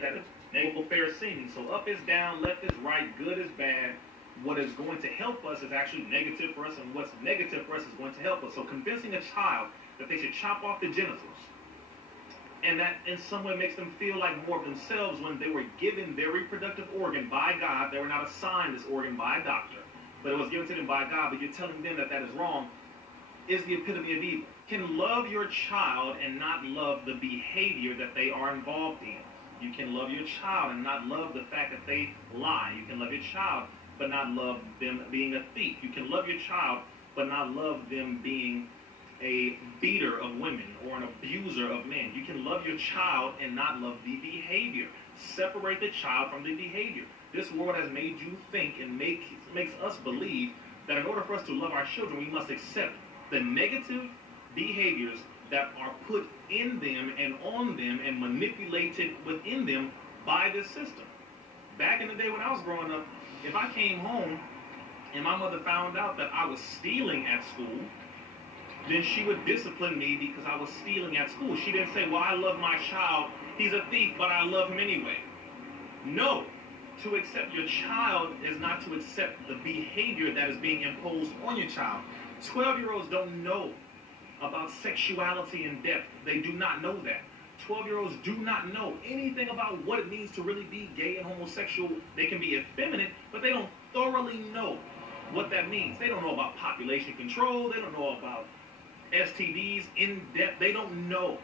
and that is negative fair seeming. So up is down, left is right, good is bad. What is going to help us is actually negative for us, and what's negative for us is going to help us. So convincing a child that they should chop off the genitals, and that in some way makes them feel like more of themselves when they were given their reproductive organ by God. They were not assigned this organ by a doctor, but it was given to them by God, but you're telling them that that is wrong, is the epitome of evil. Can love your child and not love the behavior that they are involved in. You can love your child and not love the fact that they lie. You can love your child but not love them being a thief. You can love your child but not love them being a beater of women or an abuser of men. You can love your child and not love the behavior. Separate the child from the behavior. This world has made you think and makes us believe that in order for us to love our children, we must accept the negative behaviors that are put in them and on them and manipulated within them by this system. Back in the day when I was growing up, if I came home and my mother found out that I was stealing at school, then she would discipline me because I was stealing at school. She didn't say, well, I love my child, he's a thief, but I love him anyway. No. To accept your child is not to accept the behavior that is being imposed on your child. 12-year-olds don't know about sexuality in depth. They do not know that. 12-year-olds do not know anything about what it means to really be gay and homosexual. They can be effeminate, but they don't thoroughly know what that means. They don't know about population control. They don't know about STDs in depth. They don't know.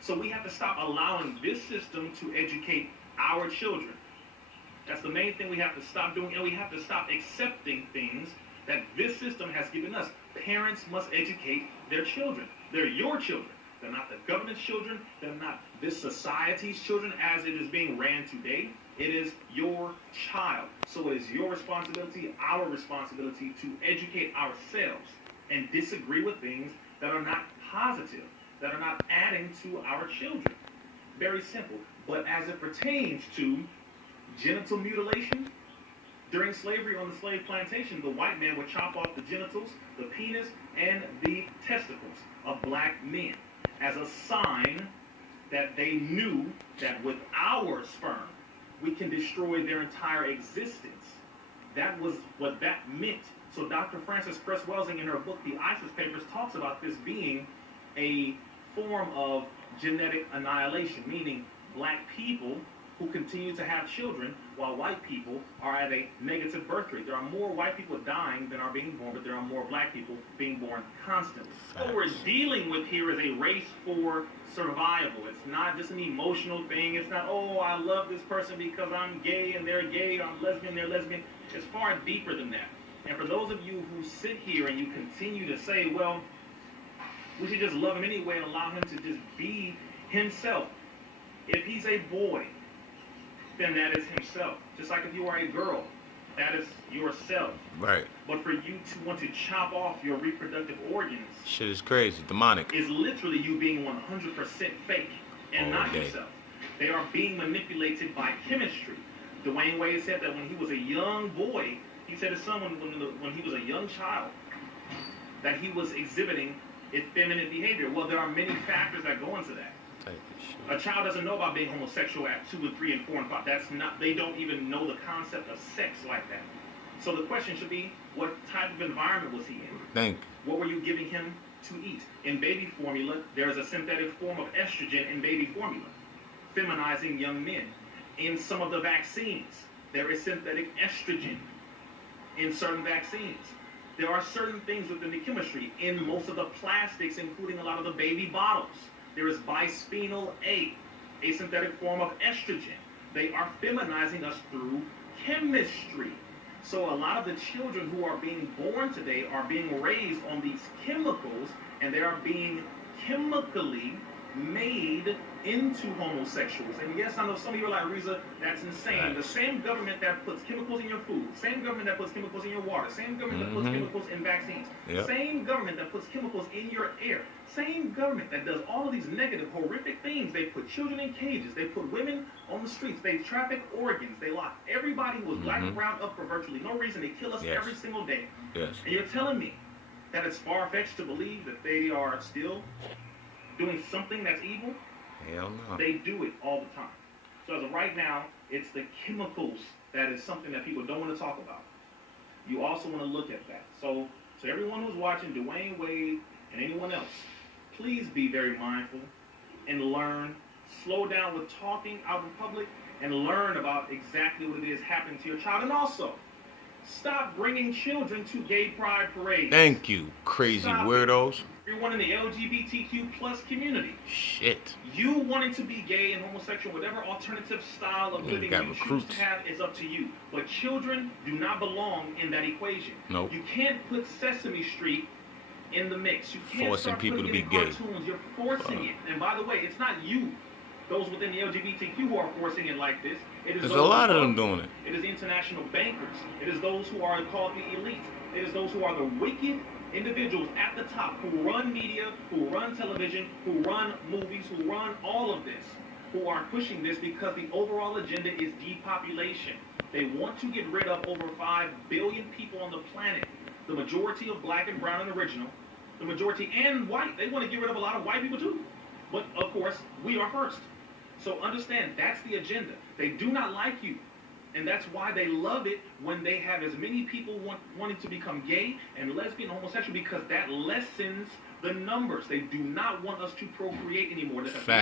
So we have to stop allowing this system to educate our children. That's the main thing we have to stop doing, and we have to stop accepting things that this system has given us. Parents must educate their children. They're your children. They're not the government's children. They're not this society's children as it is being ran today. It is your child. So it is your responsibility, our responsibility, to educate ourselves and disagree with things that are not positive, that are not adding to our children. Very simple. But as it pertains to genital mutilation, during slavery on the slave plantation, the white man would chop off the genitals, the penis, and the testicles of black men as a sign that they knew that with our sperm, we can destroy their entire existence. That was what that meant. So Dr. Frances Cress Welsing in her book, The ISIS Papers, talks about this being a form of genetic annihilation, meaning black people who continue to have children while white people are at a negative birth rate. There are more white people dying than are being born, but there are more black people being born constantly. What we're dealing with here is a race for survival. It's not just an emotional thing. It's not, oh, I love this person because I'm gay and they're gay, I'm lesbian, they're lesbian. It's far deeper than that. And for those of you who sit here and you continue to say, well, we should just love him anyway and allow him to just be himself. If he's a boy, then that is himself. Just like if you are a girl, that is yourself. Right. But for you to want to chop off your reproductive organs, shit is crazy, demonic. Is literally you being 100% fake and All not day. yourself. They are being manipulated by chemistry. Dwayne Wade said that when he was a young boy, he said to someone when he was a young child that he was exhibiting effeminate behavior. Well, there are many factors that go into that. A child doesn't know about being homosexual at 2 and 3 and 4 and 5. That's not. They don't even know the concept of sex like that. So the question should be, what type of environment was he in? Thank What were you giving him to eat? In baby formula, there is a synthetic form of estrogen in baby formula, feminizing young men. In some of the vaccines, there is synthetic estrogen in certain vaccines. There are certain things within the chemistry. In most of the plastics, including a lot of the baby bottles, there is bisphenol A synthetic form of estrogen. They are feminizing us through chemistry. So a lot of the children who are being born today are being raised on these chemicals, and they are being chemically made into homosexuals. And yes, I know some of you are like, Riza, that's insane. The same government that puts chemicals in your food, same government that puts chemicals in your water, same government that puts chemicals in vaccines, same government that puts chemicals in your air, same government that does all of these negative, horrific things. They put children in cages, they put women on the streets, they traffic organs, they lock everybody who was black and brown up for virtually no reason. They kill us every single day. Yes. And you're telling me that it's far-fetched to believe that they are still doing something that's evil? Hell no. They do it all the time. So So as of right now, it's the chemicals that is something that people don't want to talk about. You also want to look at that. So everyone who's watching, Dwayne Wade and anyone else, please be very mindful and learn. Slow down with talking out in public and learn about exactly what it is happening to your child. And also, stop bringing children to gay pride parades. Thank you, crazy Stop weirdos. it. Everyone in the LGBTQ plus community. Shit. You wanting to be gay and homosexual, whatever alternative style of living you choose to have is up to you. But children do not belong in that equation. Nope. You can't put Sesame Street in the mix. You can't forcing start people to putting be it in gay. cartoons. You're forcing it. And by the way, it's not you, those within the LGBTQ who are forcing it like this. It is There's those a lot of them doing it. It is the international bankers. It is those who are called the elite. It is those who are the wicked individuals at the top who run media, who run television, who run movies, who run all of this, who are pushing this because the overall agenda is depopulation. They want to get rid of over 5 billion people on the planet, the majority of black and brown and original, the majority and white. They want to get rid of a lot of white people too. But of course, we are first. So understand, that's the agenda. They do not like you. And that's why they love it when they have as many people wanting to become gay and lesbian and homosexual, because that lessens the numbers. They do not want us to procreate anymore.